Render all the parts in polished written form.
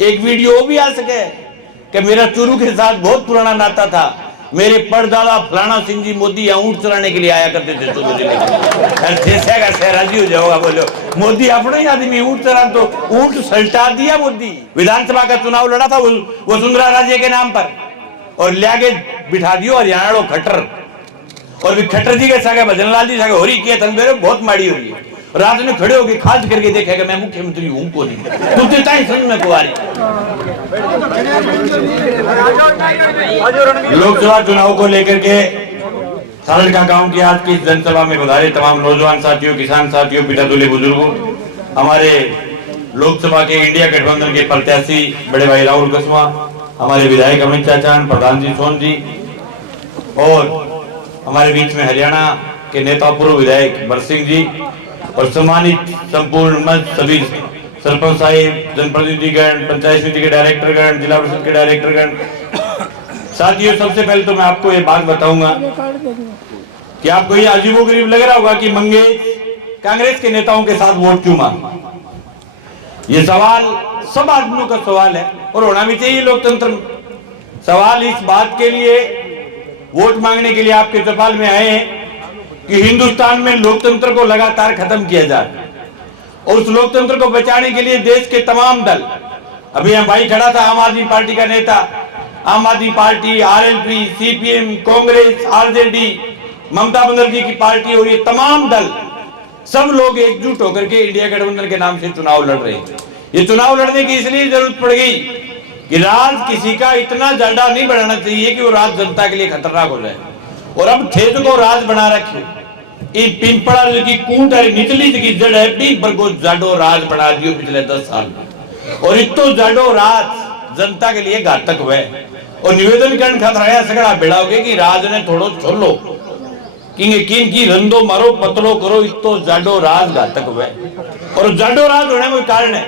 एक वीडियो भी आ सके कि मेरा चूरू के साथ बहुत पुराना नाता था। मेरे परदादा फलाना सिंह जी मोदी यहाँ ऊंट चलाने के लिए आया करते थे चूरू जिले में। राजी हो जाओगा, बोलो मोदी अपना ही आदमी ऊंट चला, तो ऊंट सल्टा दिया मोदी। विधानसभा का चुनाव लड़ा था वसुंधरा राजे के नाम पर और लिया बिठा दियो हरियाणा खट्टर, और भी खट्टर जी के सागे भजन लाल जी सागे हो रही किया तंबेरे बहुत माड़ी हो रही है। रात में खड़े होकर खास करके देखेगा मैं मुख्यमंत्री हूं को नहीं, तू देता ही समझ में कुआरी। लोकसभा चुनाव को लेकर के सालड़का गांव की आज की जनसभा में पधारे तमाम नौजवान साथियों, किसान साथियों, पितादुले बुजुर्गों, हमारे लोकसभा के इंडिया गठबंधन के प्रत्याशी बड़े भाई राहुल कसवा, हमारे विधायक अमित चाचा, प्रधान जी सोन जी, और हमारे बीच में हरियाणा के नेता पूर्व विधायक बर सिंह जी, और सम्मानित संपूर्ण मंच सभी सरपंच साहिब, जनप्रतिनिधिगण, पंचायत समिति के डायरेक्टरगण, जिला परिषद के डायरेक्टरगण। साथियों, सबसे पहले तो मैं आपको ये बात बताऊंगा कि आपको ये अजीबोगरीब लग रहा होगा कि मंगेश कांग्रेस के नेताओं के साथ वोट क्यों मांगा। ये सवाल सब आदमियों का सवाल है और होना भी चाहिए लोकतंत्र में। सवाल इस बात के लिए वोट मांगने के लिए आपके चौपाल में आए हैं कि हिंदुस्तान में लोकतंत्र को लगातार खत्म किया जाए और उस लोकतंत्र को बचाने के लिए देश के तमाम दल, अभी यहाँ भाई खड़ा था आम आदमी पार्टी का नेता, Aam Aadmi party, RLP, CPM, Congress, RJD, Mamata Banerjee की पार्टी और ये तमाम दल, सब लोग एकजुट होकर के इंडिया गठबंधन के नाम से चुनाव लड़ रहे हैं। ये चुनाव लड़ने की इसलिए जरूरत पड़ गई कि राज किसी का इतना ज्यादा नहीं बढ़ाना चाहिए कि वो राज जनता के लिए खतरनाक हो जाए। और अब थे को राज बना रखे, पिंपड़ा की कूट है, निचली की जड़ है, बीच पर को जाडो राज बना दियो पिछले 10 साल में, और इतो जाडो राज जनता के लिए घातक हुए। और निवेदन करने खतरा सगड़ा बेड़ाओगे कि राज ने थोड़ो छोलो किन की रंदो मारो पतलो करो, इतो जाडो राज घातक हुए। और जाडो राज होने का कारण है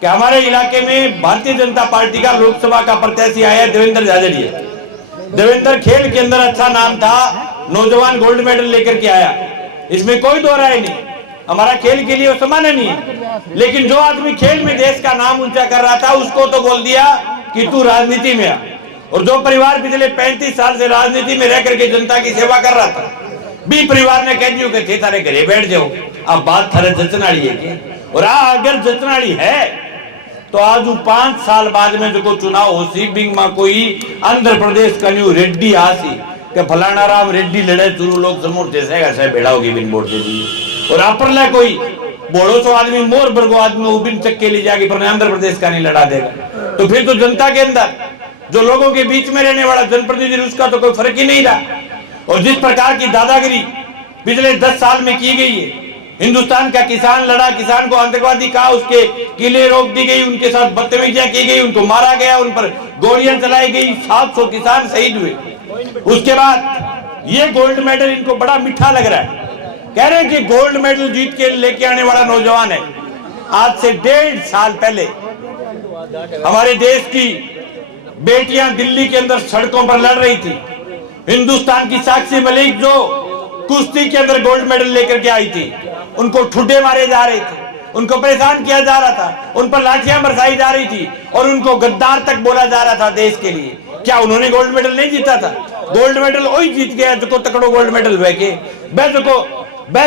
कि हमारे इलाके में भारतीय जनता पार्टी का लोकसभा का प्रत्याशी आया देवेंद्र झाझड़िया। देवेंद्र खेल के अंदर अच्छा नाम था, नौजवान गोल्ड मेडल लेकर के आया, इसमें कोई दो राय नहीं, हमारा खेल के लिए वो समान नहीं है। लेकिन जो आदमी खेल में देश का नाम ऊंचा कर रहा था उसको तो बोल दिया कि तू राजनीति में आ। और जो परिवार पिछले 35 साल से राजनीति में रह करके जनता की सेवा कर रहा था, बी परिवार ने कह दियो कि थे तारे घरे बैठ जाओ। अब बात थारे जचनाड़ी है कि, और अगर जचनाड़ी है तो आज 5 साल बाद में जो चुनाव हो सी बिंग में कोई आंध्र प्रदेश का न्यू रेड्डी आसी के फलाना राम रेड्डी लड़े चुरू लोग समूह जैसे बेड़ा होगी बिन वोट दे दिए। और अपर ले कोई बोड़ो सो आदमी मोर बर्गो आदमी वो बिन चक्के ले जाके पर आंध्र प्रदेश का नहीं लड़ा देगा। तो फिर तो जनता के अंदर जो लोगों के बीच में रहने वाला जनप्रतिनिधि उसका तो कोई फर्क ही नहीं रहा। और जिस प्रकार की दादागिरी पिछले 10 साल में की गई है, हिंदुस्तान का किसान लड़ा, किसान को आतंकवादी कहा, उसके किले रोक दी गई, उनके साथ बदतमीजियां की गई, उनको मारा गया, उन पर गोलियां चलाई गई, 700 किसान शहीद हुए। उसके बाद ये गोल्ड मेडल इनको बड़ा मीठा लग रहा है, कह रहे हैं कि गोल्ड मेडल जीत के लेके आने वाला नौजवान है। आज से 1.5 साल पहले हमारे देश की बेटियां दिल्ली के अंदर सड़कों पर लड़ रही थी। हिंदुस्तान की साक्षी मलिक जो कुश्ती के अंदर गोल्ड मेडल लेकर के आई थी, उनको ठुड्डे मारे जा रहे थे, उनको परेशान किया जा रहा था, उन पर लाठियां बरसाई जा रही थी और उनको गद्दार तक बोला जा रहा था देश के लिए। क्या उन्होंने गोल्ड मेडल नहीं जीता था? गोल्ड मेडल वही जीत गया जो तकड़ो गोल्ड मेडल हुए के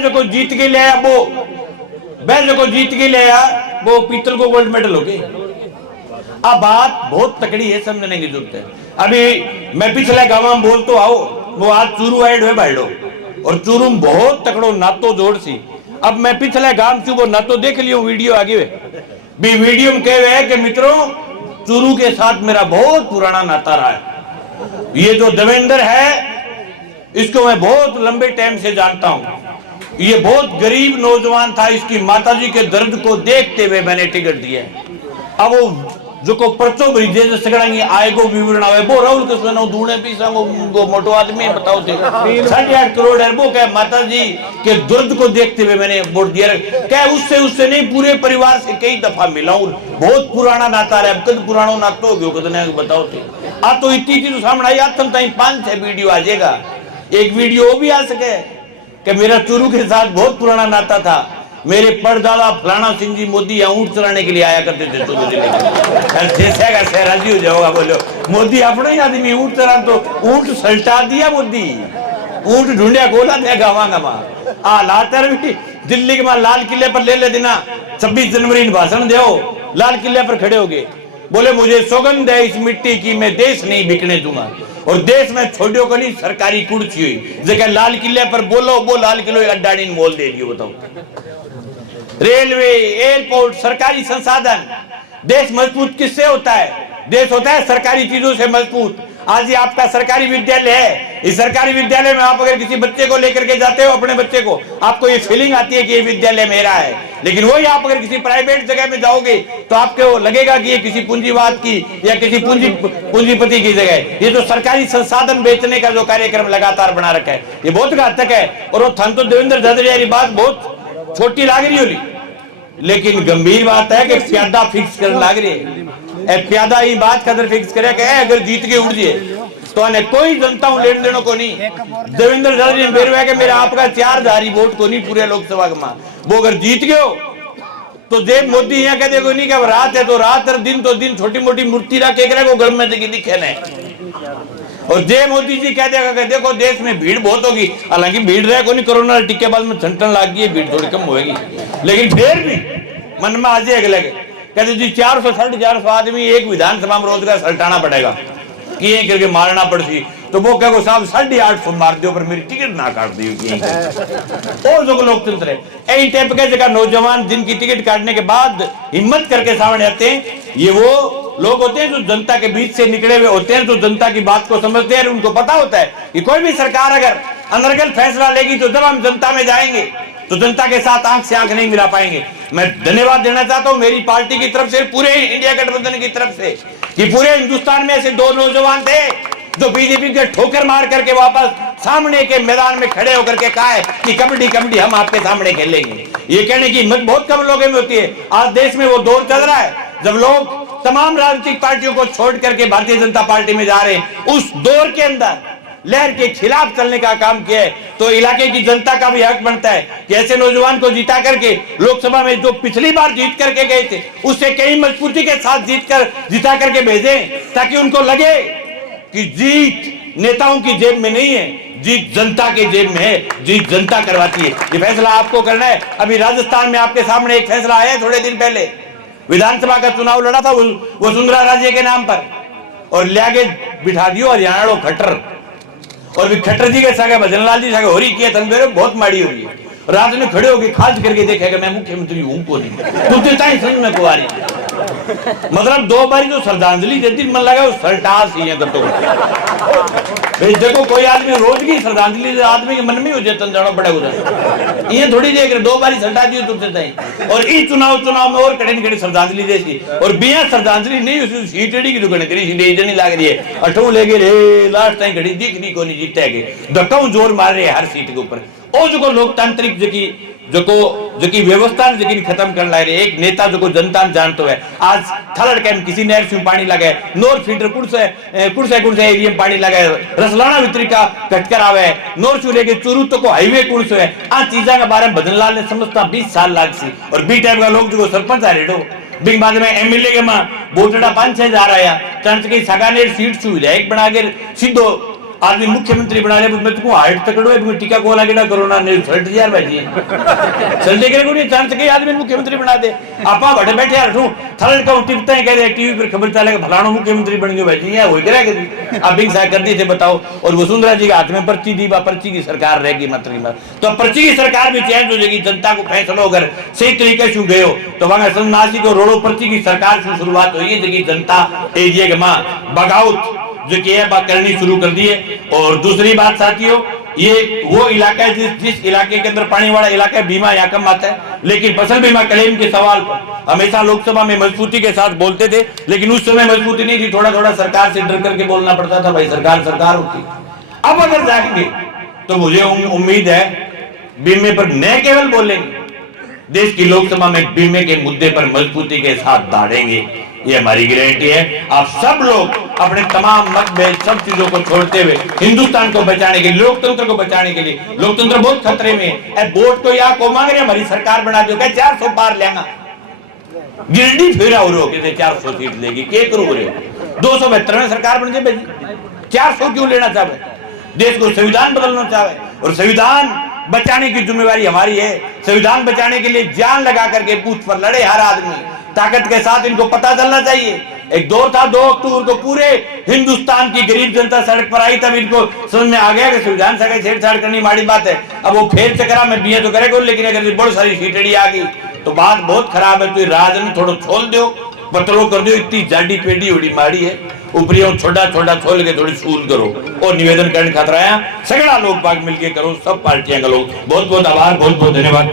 जो जीत के ले आया वो पीतल को गोल्ड मेडल हो गए। अब बात बहुत तकड़ी है, समझने की जरूरत है। अभी मैं पिछले गांव में बोल तो आओ, वो आज चूरू ऐड हुए बाइडो और चूरू में बहुत तकड़ो नातो जोड़ सी। अब मैं पिछले गांव से वो नातो देख लियो, वीडियो आगे भी वीडियो में कह रहे हैं कि मित्रों चूरू के साथ मेरा बहुत पुराना नाता रहा है। ये जो देवेंद्र है इसको मैं बहुत लंबे टाइम से जानता हूं। ये बहुत गरीब नौजवान था, इसकी माताजी के दर्द को देखते हुए मैंने टिकट दिया। अब वो जो को पर्चो भरी जे सगड़ांगी आएगो विवरण आवे वो राहुल कृष्ण दूने पीसा वो मोटो आदमी बताओ थे 8.5 करोड़ है वो कह माताजी के दर्द को देखते हुए मैंने वोट दिया। क्या उससे नहीं पूरे परिवार से कई दफा मिला हूं, बहुत पुराना नाता है। अब कद पुराना नातो हो गयो कदने बताओ थे। आ तो इतनी चीज सामने आई, आज तक 5-6 वीडियो आ जाएगा। एक वीडियो भी आ सके कि मेरा चूरू के साथ बहुत पुराना नाता था, मेरे परदादा फलाना सिंह जी मोदी यहाँ ऊंट चलाने के लिए आया करते थे चूरू जिले में। जैसे का से राजी हो जाओगा। बोलो मोदी अपना ही आदमी, ऊंट तरह तो ऊंट सल्टा दिया मोदी, ऊंट ढूंढिया गोला दिया गावा गावा। लातर भी दिल्ली के वहां लाल किले पर ले देना 26 जनवरी भाषण दो, लाल किले पर खड़े हो गए, बोले मुझे सौगंध है इस मिट्टी की, मैं देश नहीं बिकने दूंगा। और देश में छोड़ियो को नहीं सरकारी कुर्सी हुई जगह लाल किले पर बोलो, वो लाल किलो अड्डाड़ी ने बोल दे दियो। बताओ, रेलवे, एयरपोर्ट, सरकारी संसाधन, देश मजबूत किससे होता है? देश होता है सरकारी चीजों से मजबूत। आज ये आपका सरकारी विद्यालय है, इस सरकारी विद्यालय में आप अगर किसी बच्चे को लेकर के जाते हो, अपने बच्चे को, आपको ये फीलिंग आती है कि ये विद्यालय मेरा है। लेकिन वही आप अगर किसी प्राइवेट जगह में जाओगे तो आपको लगेगा कि ये किसी पूंजीवाद की या किसी पूंजीपति की जगह है। ये जो सरकारी संसाधन बेचने का जो कार्यक्रम लगातार बना रखा है, ये बहुत घातक है। और वो थन तो देवेंद्र झाझड़िया की बात बहुत छोटी लाग रही होगी, लेकिन गंभीर बात है कि प्यादा फिक्स करने लाग रही है। प्यादा ही बात कदर फिक्स करे कि अगर जीत के उड़ जाए तो अने कोई जनता लेन देनों को नहीं। देवेंद्र झाझड़िया बेरवा के मेरा आपका 4000 वोट को नहीं पूरे लोकसभा में, वो अगर जीत गयो तो जब मोदी यहाँ कहते कोई नहीं, कि रात है तो रात और दिन तो दिन, छोटी मोटी मूर्ति रख के गल में दिखे न। और जय मोदी जी कह देगा कि देखो देश में भीड़ बहुत होगी, हालांकि भीड़ रहे को नहीं, कोरोना टीके बाद में छंटन लग गई, भीड़ थोड़ी कम होगी, लेकिन फिर भी मन में आज एक लगे कहते जी 400 450 आदमी एक विधानसभा में रोजगार सल्टाना पड़ेगा, किए करके मारना पड़ती। तो वो कहो साहब 850 मार दियो पर मेरी टिकट ना काट दी। और जो लोकतंत्र है, यही टाइप के जगह नौजवान जिनकी टिकट काटने के बाद हिम्मत करके सामने आते हैं, ये वो लोग होते हैं जो जनता के बीच से निकले हुए होते हैं, जो जनता की बात को समझते हैं। उनको पता होता है कि कोई भी सरकार अगर अनर्गल फैसला लेगी तो जब हम जनता में जाएंगे तो जनता के साथ आंख से आंख नहीं मिला पाएंगे। मैं धन्यवाद देना चाहता हूं मेरी पार्टी की तरफ से, पूरे इंडिया गठबंधन की तरफ से, कि पूरे हिंदुस्तान में ऐसे 2 नौजवान थे जो बीजेपी के ठोकर मार करके वापस सामने के मैदान में खड़े होकर के कहा है कि कबड्डी कबड्डी हम आपके सामने खेलेंगे। ये कहने की हिम्मत बहुत कम लोगों में होती है। आज देश में वो दौर चल रहा है जब लोग तमाम राजनीतिक पार्टियों को छोड़ करके भारतीय जनता पार्टी में जा रहे हैं। उस दौर के अंदर लहर के खिलाफ चलने का काम किया है, तो इलाके की जनता का भी हक बनता है कि ऐसे नौजवान को जिता करके लोकसभा में जो पिछली बार जीत करके गए थे उससे कई मजबूती के साथ जिता करके भेजें, ताकि उनको लगे कि जीत नेताओं की जेब में नहीं है, जीत जनता के जेब में है, जीत जनता करवाती है। ये फैसला आपको करना है। अभी राजस्थान में आपके सामने एक फैसला आया थोड़े दिन पहले, विधानसभा का चुनाव लड़ा था वसुंधरा राजे के नाम पर, और लिया बिठा दियो हरियाणा खट्टर, और भी खट्टर जी के सागे भजनलाल जी सागे होरी किया तंबेरे बहुत माड़ी हो रही है। रात में खड़े होके खास करके देखेगा मैं मुख्यमंत्री हूं को नहीं, तुझे ताई समझ में को आ रही। मतलब 2 बार जो श्रद्धांजलि देती मन लगा सरटास ही है। भाई देखो कोई आदमी रोज की श्रद्धांजलि आदमी के मन में हो जाता जाना पड़ेगा, ये थोड़ी देख रहे 2 बार सल्टा दियो तुझे ताई। और इस चुनाव में और कड़े कड़े श्रद्धांजलि देती, और बिया श्रद्धांजलि नहीं उसी सीटेडी की दुकान करी सीटे नहीं लग रही है, अठो ले गए लास्ट टाइम घड़ी दिख नहीं को नहीं जीते गए, धक्का जोर मार रहे हर सीट के ऊपर। और जो लोकतांत्रिक जो की व्यवस्था खत्म कर ला रहे एक नेता जो जनता जानते है। आज थलड़ के किसी नहर से पानी लगे, नोर फिल्टर कुर्से एरिया में पानी लगे, रसलाना वितरिका कटकर आवे, नोर चूल्हे के चुरू तो को हाईवे कुर्स है। आ चीजा के बारे में भजनलाल ने समझता 20 साल लाग सी, और बी टाइप का लोग जो सरपंच आ रहे बिग बाद में एमएलए के मां बोटड़ा 5-6 जा रहा है, चंच की सगानेर सीट सुविधा एक बना के सीधो आदमी मुख्यमंत्री बना ले। मैं तुमको हाइट तकड़ो है, मैं टीका को लागेड़ा कोरोना ने 60,000 भाई चलते करे कोई चांस के आदमी मुख्यमंत्री बना दे। आपा बड़े बैठे यार थलड़ का टिपता है, कह रहे टीवी पर खबर चले फलाना मुख्यमंत्री बन गए भाई, हो करेगा आप बिग साहब कर दी थे बताओ। और वसुंधरा जी के हाथ में पर्ची दी, पर्ची की सरकार रहेगी मात्र, तो पर्ची की सरकार भी चेंज हो जाएगी। जनता को फैसला अगर सही तरीके से गए तो वहां सन्नासी को रोडो पर्ची की सरकार से शुरुआत हुई है, जनता एरिया के मां बगावत जो कि है बात करनी शुरू कर दी है। और दूसरी बात साथियों, ये वो इलाका है जिस इलाके के अंदर पानी वाला इलाका है, बीमा यहाँ कम आता है, लेकिन फसल बीमा क्लेम के सवाल पर हमेशा लोकसभा में मजबूती के साथ बोलते थे, लेकिन उस समय मजबूती नहीं थी, थोड़ा थोड़ा सरकार से डर करके बोलना पड़ता था, भाई सरकार होती। अब अगर जाएंगे तो मुझे उम्मीद है बीमे पर न केवल बोलेंगे, देश की लोकसभा में बीमे के मुद्दे पर मजबूती के साथ दाढ़ेंगे, ये हमारी गारंटी है। आप सब लोग अपने तमाम मतभेद सब चीजों को छोड़ते हुए हिंदुस्तान को बचाने के लिए, लोकतंत्र को बचाने के लिए, लोकतंत्र बहुत खतरे में है। वोट तो यहाँ को मांग रहे हमारी सरकार बना दो, 400 पार लेना गिरडी फेरा हो रहे हो 400 सीट लेगी के करो रहे हो 272 में सरकार बन जाए 400 क्यों लेना चाहे देश को संविधान बदलना चाहे और संविधान बचाने की जिम्मेवारी हमारी है संविधान बचाने के लिए जान लगा करके बूथ पर लड़े हर आदमी ताकत के साथ इनको पता चलना चाहिए एक दौर था 2 अक्टूबर को पूरे हिंदुस्तान की गरीब जनता सड़क पर आई तब इनको समझ में आ गया कि संविधान से छेड़छाड़ करनी माड़ी बात है अब वो फेर चकरा में बिया तो करेगा लेकिन अगर बहुत सारी सीटेड़ी आ गई तो बात बहुत खराब है तो राज में थोड़ा छोल दो पतलो कर दो इतनी जाडी पेडी उड़ी माड़ी है ऊपरी छोटा छोटा छोल के थोड़ी सूल करो और निवेदन करने खतरा है सगड़ा लोग बाग मिलके करो सब पार्टियां का लोग बहुत बहुत आभार बहुत बहुत धन्यवाद।